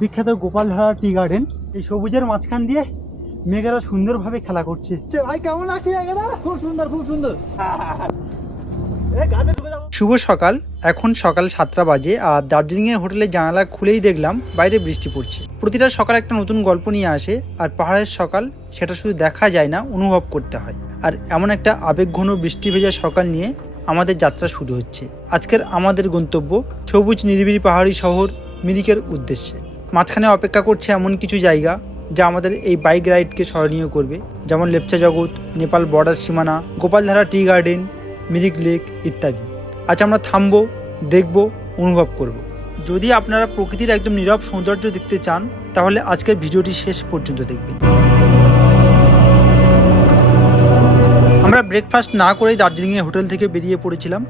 বিখ্যাত Gopaldhara tea garden. এই সবুজের মাঝখান দিয়ে মেঘেরা সুন্দরভাবে খেলা করছে। ভাই কেমন লাগছে জায়গাটা? খুব সুন্দর, খুব সুন্দর। শুভ সকাল। এখন সকাল 7টা বাজে আর দার্জিলিংয়ের হোটেলের জানালা খুলেই দেখলাম বাইরে বৃষ্টি পড়ছে। প্রতিটা সকাল একটা নতুন গল্প নিয়ে আসে, আর পাহাড়ের সকাল সেটা শুধু দেখা যায় না, অনুভব করতে হয়। আর এমন একটা আবেগঘন বৃষ্টি ভেজা সকাল নিয়ে আমাদের যাত্রা শুরু হচ্ছে। আজকের আমাদের গন্তব্য সবুজ নিরিবিলি পাহাড়ি শহর মিরিকের উদ্দেশ্যে। মাঝখানে অপেক্ষা করছে এমন কিছু জায়গা যা আমাদের এই বাইক রাইডকে স্মরণীয় করবে, যেমন লেপচা জগৎ, নেপাল বর্ডার সীমানা, Gopaldhara tea garden, Mirik lake ইত্যাদি। আজ আমরা থামবো, দেখব, অনুভব করব। যদি আপনারা প্রকৃতির একদম নীরব সৌন্দর্য দেখতে চান তাহলে আজকের ভিডিওটি শেষ পর্যন্ত দেখবেন। আমরা ব্রেকফাস্ট না করেই দার্জিলিংয়ের হোটেল থেকে বেরিয়ে পড়েছিলাম,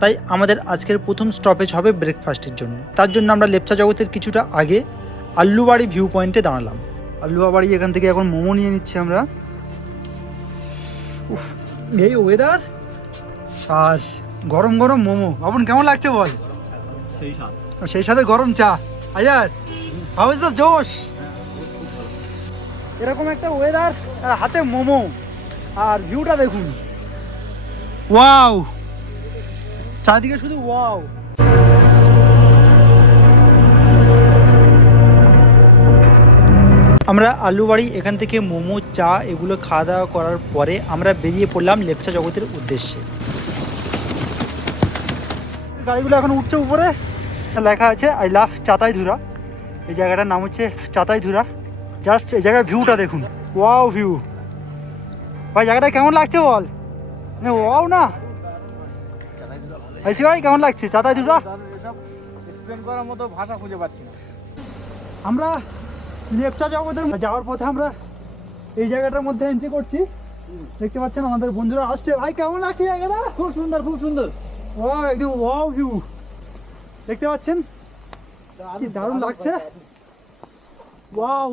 তাই আমাদের আজকের প্রথম স্টপেজ হবে ব্রেকফাস্টের জন্য। তার জন্য আমরা লেপচা জগতের কিছুটা আগে আল্লুবাড়ি ভিউ পয়েন্টে দাঁড়ালাম। আল্লুবাড়ি এখান থেকে এখন মোমো নিয়ে নিচ্ছি আমরা। এই ওয়েদার আর গরম গরম মোমো। বাবন কেমন লাগছে বল? সেই সাথে গরম চা। আয়ার হাউ ইজ দ্য জোশ? এরকম একটা ওয়েদার আর হাতে মোমো আর ভিউটা দেখুন, ওয়াও! চারদিকে শুধু ওয়াও। আমরা আলুবাড়ি এখান থেকে মোমো, চা এগুলো খাওয়া দাওয়া করার পরে আমরা বেরিয়ে পড়লাম লেপচা জগতের উদ্দেশ্যে। গাড়িগুলো এখন উঠছে উপরে, লেখা আছে আই লাভ চাতাইধুরা। এই জায়গাটার নাম হচ্ছে চাতাইধুরা। জাস্ট এই জায়গার ভিউটা দেখুন, ওয়াও ভিউ। ভাই জায়গাটা কেমন লাগছে বল? ওয়াও না আইসি ভাই, কেমন লাগছে চাতাইধুরা? এক্সপ্লেন করার মতো ভাষা খুঁজে পাচ্ছি না। আমরা লেপচা জগতের যাওয়ার পথে আমরা এই জায়গাটার মধ্যে এন্ট্রি করছি। দেখতে পাচ্ছেন আমাদের বন্ধুরা আসছে। ভাই কেমন লাগছে জায়গাটা? খুব সুন্দর, খুব সুন্দর। ওয়াও, একদম ওয়াও ভিউ। দেখতে পাচ্ছেন কি দারুণ লাগছে। ওয়াও,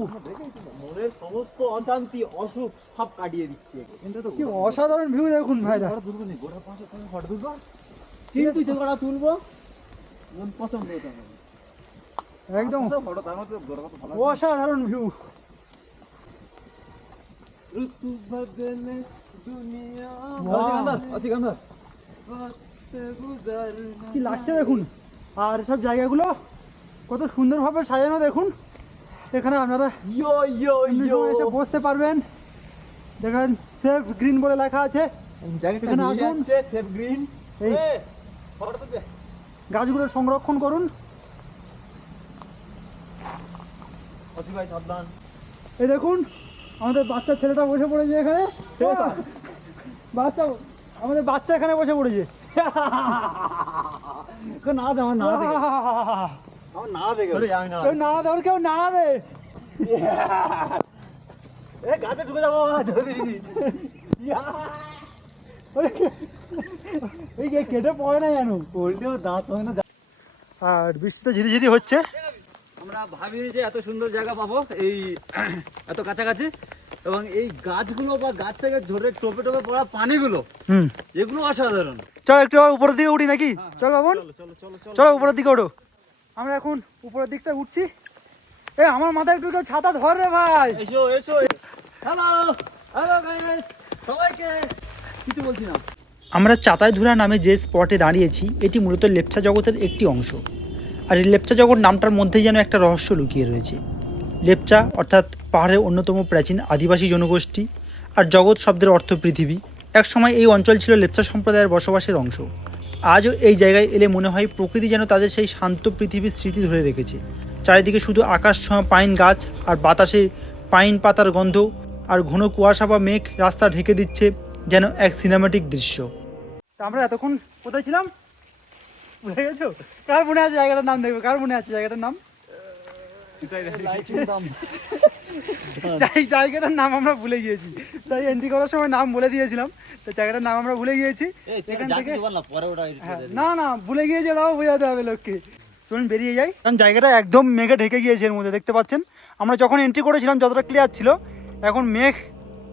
মনের সমস্ত অশান্তি অসুখ সব কাটিয়ে দিচ্ছে। কি অসাধারণ ভিউ দেখুন ভাইরা। কিন্তু যে কটা তুলবো মন পছন্দ হতে হবে একদম অসাধারণ ভিউ। ঋতু বদলে দুনিয়া কি লাগছে দেখুন, আর সব জায়গাগুলো কত সুন্দরভাবে সাজানো দেখুন। এখানে আপনারা এসে বসতে পারবেন। দেখেন সেফ গ্রিন বলে লেখা আছে। এখানে আসুন, সেফ গ্রিন। এই গাছগুলো সংরক্ষণ করুন। ভাই সাবধান। এই দেখুন আমাদের বাচ্চা ছেলেটা বসে পড়েছে এখানে। আমাদের বাচ্চা এখানে বসে পড়েছে। না দে, আমার না দে, আমার না দে, আমি না কেউ নাড়া দে, কেউ নাড়া দে। গাছে ঢুকে যাবো এই কেটে পড়ে না জানো, পড়লেও দাঁত হয় না। আর বৃষ্টিতে ঝিরিঝিরি হচ্ছে। আমরা ভাবিনি যে এত সুন্দর জায়গা পাবো এই এত কাছাকাছি, এবং এই গাছগুলো বা গাছ থেকে ঝরে টোপে টোপে পড়া পানিগুলো, এগুলো অসাধারণ। চল একটু উপরের দিকে উঠি নাকি? চল বাবন, চলো উপরের দিকে ওঠো। আমরা এখন উপরের দিকটা উঠছি। আমার মাথায় একটু ছাতা ধর রে ভাই। এসো এসো। হ্যালো হ্যালো গাইস, সবাইকে কিছু বলছি না। আমরা চাতাইধুরা নামে যে স্পটে দাঁড়িয়েছি এটি মূলত লেপচা জগতের একটি অংশ। আর এই লেপচা জগৎ নামটার মধ্যেই যেন একটা রহস্য লুকিয়ে রয়েছে। লেপচা অর্থাৎ পাহাড়ের অন্যতম প্রাচীন আদিবাসী জনগোষ্ঠী, আর জগৎ শব্দের অর্থ পৃথিবী। একসময় এই অঞ্চল ছিল লেপচা সম্প্রদায়ের বসবাসের অংশ। আজও এই জায়গায় এলে মনে হয় প্রকৃতি যেন তাদের সেই শান্ত পৃথিবীর স্মৃতি ধরে রেখেছে। চারিদিকে শুধু আকাশ ছোঁয়া পাইন গাছ, আর বাতাসে পাইন পাতার গন্ধ, আর ঘন কুয়াশা বা মেঘ রাস্তা ঢেকে দিচ্ছে যেন এক সিনেমাটিক দৃশ্য। আমরা এতক্ষণ কোথায় ছিলাম ভুলে গেছো? কার মনে আছে জায়গাটার নাম? দেখবে কার মনে আছে জায়গাটার নাম? জায়গাটার নাম আমরা ভুলে গিয়েছি, তাই এন্ট্রি করার সময় নাম বলে দিয়েছিলাম। তো জায়গাটার নাম আমরা ভুলে গিয়েছি। এখান থেকে না না ভুলে গিয়েছি, ওটাও বোঝাতে হবে লোককে। চলুন বেরিয়ে যাই, কারণ জায়গাটা একদম মেঘে ঢেকে গিয়েছে। এর মধ্যে দেখতে পাচ্ছেন আমরা যখন এন্ট্রি করেছিলাম যতটা ক্লিয়ার ছিল, এখন মেঘ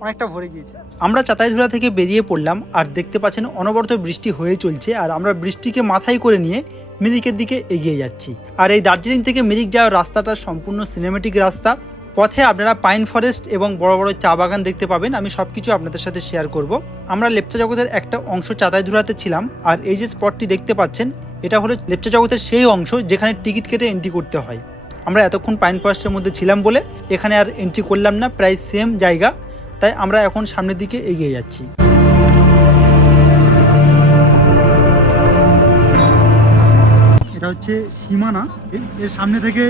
অনেকটা ভরে গিয়েছে। আমরা চাতাইধুরা থেকে বেরিয়ে পড়লাম, আর দেখতে পাচ্ছেন অনবরত বৃষ্টি হয়ে চলছে। আর আমরা বৃষ্টিকে মাথায় করে নিয়ে মিরিকের দিকে এগিয়ে যাচ্ছি। আর এই দার্জিলিং থেকে মিরিক যাওয়ার রাস্তাটা সম্পূর্ণ সিনেমেটিক রাস্তা। পথে আপনারা পাইন ফরেস্ট এবং বড় বড় চা বাগান দেখতে পাবেন। আমি সবকিছু আপনাদের সাথে শেয়ার করব। আমরা লেপচা জগতের একটা অংশ চাঁদাইধুরাতে ছিলাম, আর এই যে স্পটটি দেখতে পাচ্ছেন এটা হলো লেপচা জগতের সেই অংশ যেখানে টিকিট কেটে এন্ট্রি করতে হয়। আমরা এতক্ষণ পাইন ফরেস্টের মধ্যে ছিলাম বলে এখানে আর এন্ট্রি করলাম না, প্রায় সেম জায়গা, তাই আমরা এখন সামনের দিকে এগিয়ে যাচ্ছি। এটা হচ্ছে সীমানা, এর সামনে থেকে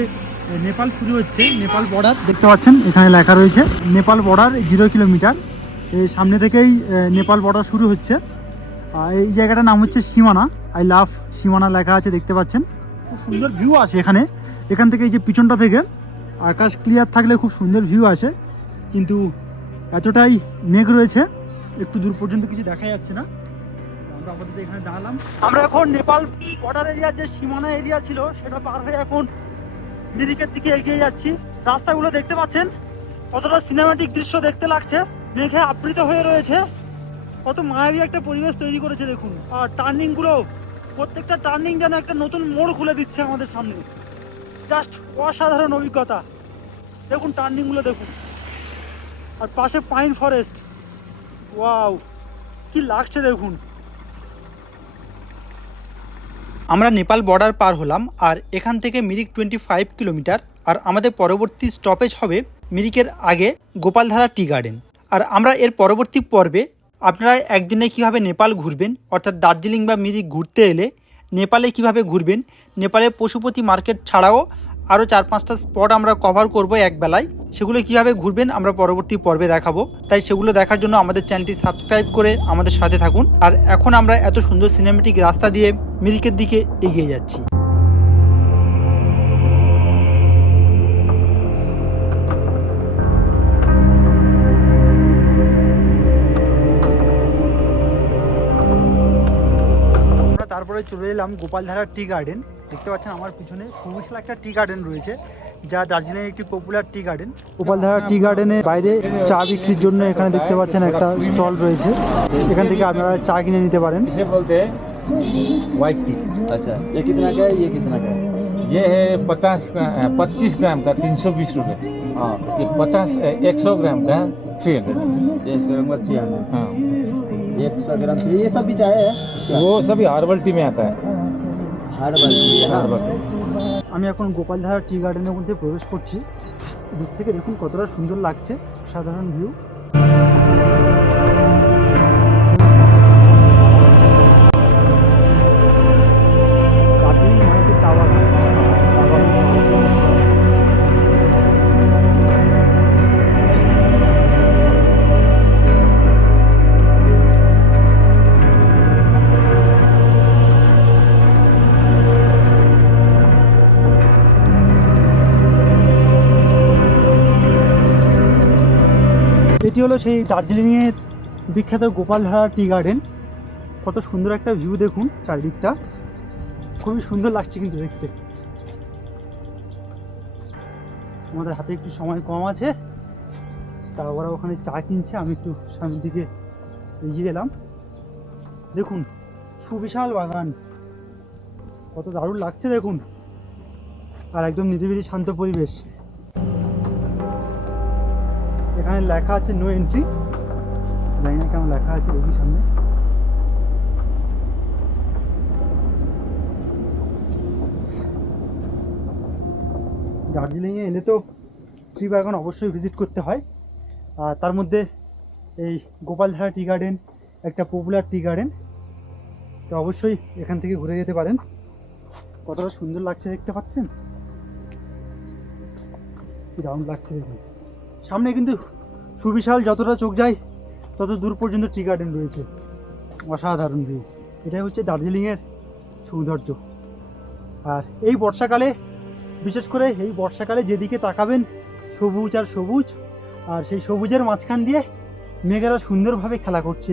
নেপাল শুরু হচ্ছে, নেপাল বর্ডার দেখতে পাচ্ছেন এখানে লেখা রয়েছে নেপাল বর্ডার 0 কিলোমিটার। এই সামনে থেকেই নেপাল বর্ডার শুরু হচ্ছে। এই জায়গাটার নাম হচ্ছে সীমানা, আই লাভ সীমানা লেখা আছে দেখতে পাচ্ছেন। খুব সুন্দর ভিউ আসে এখান থেকে, এই যে পিছনটা থেকে আকাশ ক্লিয়ার থাকলে খুব সুন্দর ভিউ আসে, কিন্তু এতটাই মেঘ রয়েছে একটু দূর পর্যন্ত কিছু দেখা যাচ্ছে না। আমরা আপাতত এখানে দাঁড়ালাম। আমরা এখন নেপাল বর্ডার এরিয়ার যে সীমানা এরিয়া ছিল সেটা পার হয়ে এখন মিরিকের দিকে এগিয়ে যাচ্ছি। রাস্তাগুলো দেখতে পাচ্ছেন কতটা সিনেমাটিক দৃশ্য দেখতে লাগছে, মেঘে আবৃত হয়ে রয়েছে, কত মায়াবী একটা পরিবেশ তৈরি করেছে দেখুন। আর টার্নিংগুলো, প্রত্যেকটা টার্নিং যেন একটা নতুন মোড় খুলে দিচ্ছে আমাদের সামনে। জাস্ট অসাধারণ অভিজ্ঞতা। দেখুন টার্নিংগুলো দেখুন, আর পাশে পাইন ফরেস্ট। ওয়াও, কি লাগছে দেখুন। আমরা নেপাল বর্ডার পার হলাম, আর এখান থেকে মিরিক 25 কিলোমিটার। আর আমাদের পরবর্তী স্টপেজ হবে মিরিকের আগে গোপালধারা টি গার্ডেন। আর আমরা এর পরবর্তী পর্বে আপনারা একদিনে কিভাবে নেপাল ঘুরবেন, অর্থাৎ দার্জিলিং বা মিরিক ঘুরতে এলে নেপালে কিভাবে ঘুরবেন, নেপালে পশুপতি মার্কেট ছাড়াও আরও 4-5টা স্পট আমরা কভার করব এক বেলায়। সেগুলো কিভাবে ঘুরবেন আমরা পরবর্তী পর্বে দেখাবো, তাই সেগুলো দেখার জন্য আমাদের চ্যানেলটি সাবস্ক্রাইব করে আমাদের সাথে থাকুন। আর এখন আমরা এত সুন্দর সিনেমেটিক রাস্তা দিয়ে মিরিকের দিকে এগিয়ে যাচ্ছি। তারপরে চলে এলাম গোপালধারা টি গার্ডেন। দেখতে পাচ্ছেন আমার পিছনে সুবিশাল একটা টি গার্ডেন রয়েছে, যা দার্জিলিংয়ের একটি পপুলার টি গার্ডেন। গোপালধারা টি গার্ডেনের বাইরে চা বিক্রির জন্য এখানে দেখতে পাচ্ছেন একটা স্টল রয়েছে, এখান থেকে আপনারা চা কিনে নিতে পারেন। बोलते हैं व्हाइट टी। अच्छा, ये कितना का है, ये कितना का है? ये है 25 ग्राम का 320 रुपये। हाँ, ये 100 ग्राम का 300। 300 हाँ, 100 ग्राम ये सब भी चाय है क्या? वो सभी हर्बल टी में आता है। Herbal herbal. আমি এখন গোপালধারা টি গার্ডেনের মধ্যে প্রবেশ করছি। দূর থেকে দেখুন কতটা সুন্দর লাগছে, সাধারণ ভিউ। দার্জিলিং মানে তো চা বাগান, চা বাগান রয়েছে। এটি হলো সেই দার্জিলিংয়ের বিখ্যাত গোপালধারা টি গার্ডেন। কত সুন্দর একটা ভিউ দেখুন, চারিদিকটা খুবই সুন্দর লাগছে কিন্তু দেখতে। আমাদের হাতে একটু সময় কম আছে, তা ওরা ওখানে চা কিনছে, আমি একটু সামনের দিকে এগিয়ে গেলাম। দেখুন সুবিশাল বাগান, কত দারুণ লাগছে দেখুন, আর একদম নিরিবিলি শান্ত পরিবেশ। এখানে লেখা আছে নো এন্ট্রি, জানি না কেমন লেখা আছে, দেখি সামনে। দার্জিলিংয়ে এলে তো টি বাগান অবশ্যই ভিজিট করতে হয়, আর তার মধ্যে এই গোপালধারা টি গার্ডেন একটা পপুলার টি গার্ডেন, তো অবশ্যই এখান থেকে ঘুরে যেতে পারেন। কতটা সুন্দর লাগছে দেখতে পাচ্ছেন, কি দারুণ লাগছে দেখুন। সামনে কিন্তু সুবিশাল, যতটা চোখ যায় তত দূর পর্যন্ত টি গার্ডেন রয়েছে, অসাধারণ ভিউ। এটাই হচ্ছে দার্জিলিংয়ের সৌন্দর্য। আর এই বর্ষাকালে, বিশেষ করে এই বর্ষাকালে যেদিকে তাকাবেন সবুজ আর সবুজ, আর সেই সবুজের মাঝখান দিয়ে মেঘেরা সুন্দরভাবে খেলা করছে,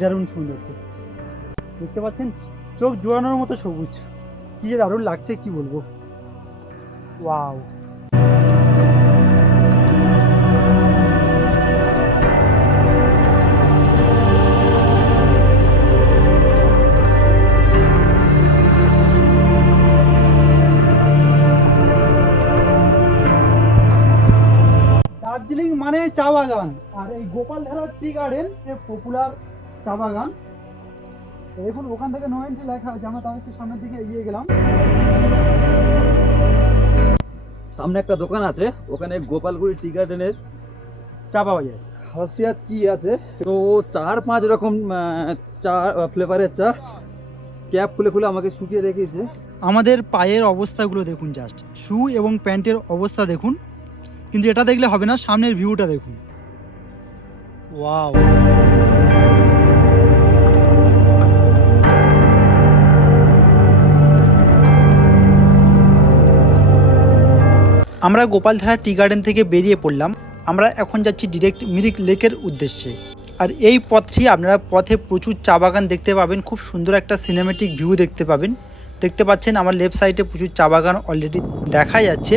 দারুণ সৌন্দর্য দেখতে পাচ্ছেন, চোখ জোড়ানোর মতো সবুজ, কি যে দারুণ লাগছে কি বলবো। ওয়াও, দার্জিলিং মানে চা বাগান, আর এই গোপালধারা টি গার্ডেন পপুলার চা বাগান। দেখুন ওখান থেকে নো এন্ট্রি লেখা আছে, আমরা তার একটু সামনের দিকে এগিয়ে গেলাম। সামনে একটা দোকান আছে, ওখানে গোপালগুড়ি টি গার্ডেনের চা পাওয়া যায়। খাসিয়াত কি আছে তো 4-5 রকম চা ফ্লেভারের চা ক্যাপ খুলে খুলে আমাকে শুকিয়ে রেখেছে। আমাদের পায়ের অবস্থাগুলো দেখুন, জাস্ট শু এবং প্যান্টের অবস্থা দেখুন। কিন্তু এটা দেখলে হবে না, সামনের ভিউটা দেখুন। ওয়াও, আমরা গোপালধারা টি গার্ডেন থেকে বেরিয়ে পড়লাম। আমরা এখন যাচ্ছি ডিরেক্ট মিরিক লেকের উদ্দেশ্যে। আর এই পথটি আপনারা পথে প্রচুর চা বাগান দেখতে পাবেন, খুব সুন্দর একটা সিনেমেটিক ভিউ দেখতে পাবেন। দেখতে পাচ্ছেন আমার লেফট সাইডে প্রচুর চা বাগান অলরেডি দেখা যাচ্ছে।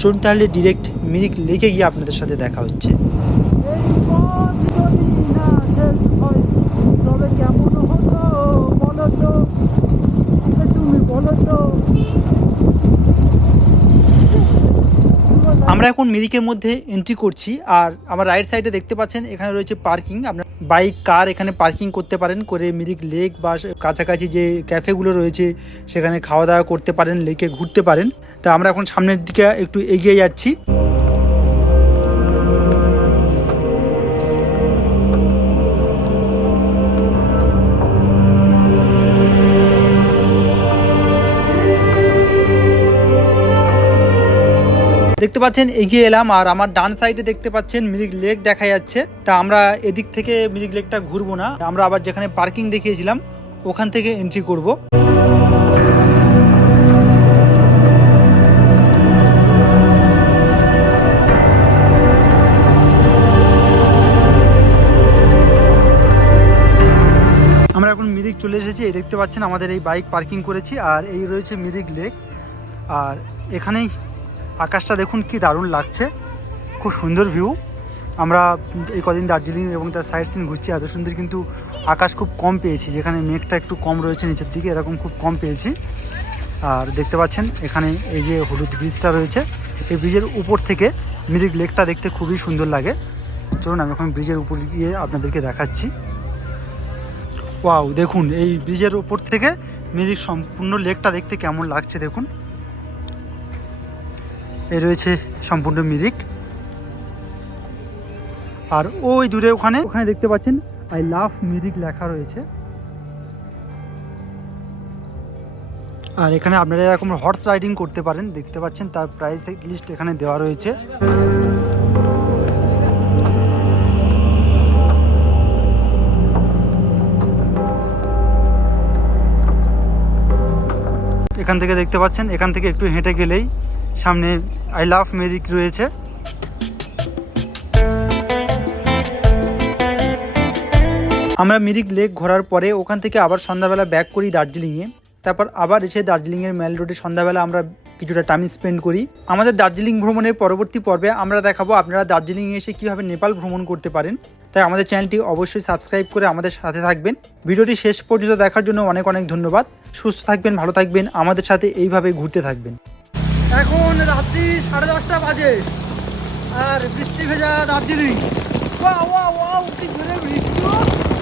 চলুন তাহলে ডিরেক্ট মিরিক লেকে গিয়ে আপনাদের সাথে দেখা হচ্ছে। আমরা এখন মিরিকের মধ্যে এন্ট্রি করছি। আর আমার রাইট সাইডে দেখতে পাচ্ছেন এখানে রয়েছে পার্কিং। আপনার বাইক কার এখানে পার্কিং করতে পারেন, করে মিরিক লেক বা কাছাকাছি যে ক্যাফেগুলো রয়েছে সেখানে খাওয়া দাওয়া করতে পারেন, লেকে ঘুরতে পারেন। তা আমরা এখন সামনের দিকে একটু এগিয়ে যাচ্ছি। দেখতে পাচ্ছেন এগিয়ে এলাম, আর আমার ডান সাইডে দেখতে পাচ্ছেন মিরিক লেক দেখা যাচ্ছে। তা আমরা এদিক থেকে মিরিক লেকটা ঘুরবো না, আমরা আবার যেখানে পার্কিং দেখিয়েছিলাম ওখান থেকে এন্ট্রি করব। আমরা এখন মিরিক চলে এসেছি। এই দেখতে পাচ্ছেন আমাদের এই বাইক পার্কিং করেছি, আর এই রয়েছে মিরিক লেক। আর এখানেই আকাশটা দেখুন কি দারুণ লাগছে, খুব সুন্দর ভিউ। আমরা এই কদিন দার্জিলিং এবং তার সাইড সিন ঘুরছি, এত সুন্দর কিন্তু আকাশ খুব কম পেয়েছি। যেখানে মেঘটা একটু কম রয়েছে নিচের দিকে, এরকম খুব কম পেয়েছি। আর দেখতে পাচ্ছেন এখানে এই যে হলুদ ব্রিজটা রয়েছে, এই ব্রিজের উপর থেকে মিরিক লেকটা দেখতে খুবই সুন্দর লাগে। চলুন আমি এখন ব্রিজের উপর গিয়ে আপনাদেরকে দেখাচ্ছি। ওয়াও, দেখুন এই ব্রিজের উপর থেকে মিরিক সম্পূর্ণ লেকটা দেখতে কেমন লাগছে দেখুন। এই রয়েছে সম্পূর্ণ মিরিক। আর ওই দূরে ওখানে দেখতে পাচ্ছেন আই লাভ মিরিক লেখা রয়েছে। আর এখানে আপনারা এরকম হর্স রাইডিং করতে পারেন, দেখতে পাচ্ছেন তার প্রাইস লিস্ট এখানে দেওয়া রয়েছে। এখান থেকে দেখতে পাচ্ছেন, এখান থেকে একটু হেঁটে গেলেই সামনে আই লাভ মিরিক রয়েছে। আমরা মিরিক লেক ঘোরার পরে ওখান থেকে আবার সন্ধ্যাবেলা ব্যাক করি দার্জিলিংয়ে। তারপর আবার এসে দার্জিলিংয়ের মেল রোডে সন্ধ্যাবেলা আমরা কিছুটা টাইম স্পেন্ড করি। আমাদের দার্জিলিং ভ্রমণের পরবর্তী পর্বে আমরা দেখাবো আপনারা দার্জিলিংয়ে এসে কীভাবে নেপাল ভ্রমণ করতে পারেন। তাই আমাদের চ্যানেলটি অবশ্যই সাবস্ক্রাইব করে আমাদের সাথে থাকবেন। ভিডিওটি শেষ পর্যন্ত দেখার জন্য অনেক অনেক ধন্যবাদ। সুস্থ থাকবেন, ভালো থাকবেন, আমাদের সাথে এইভাবে ঘুরতে থাকবেন। এখন রাত্রি 10:30 বাজে আর বৃষ্টি ভেজা দার্জিলিং। ওয়াও ওয়াও ওয়াও, কি জোরে বৃষ্টি।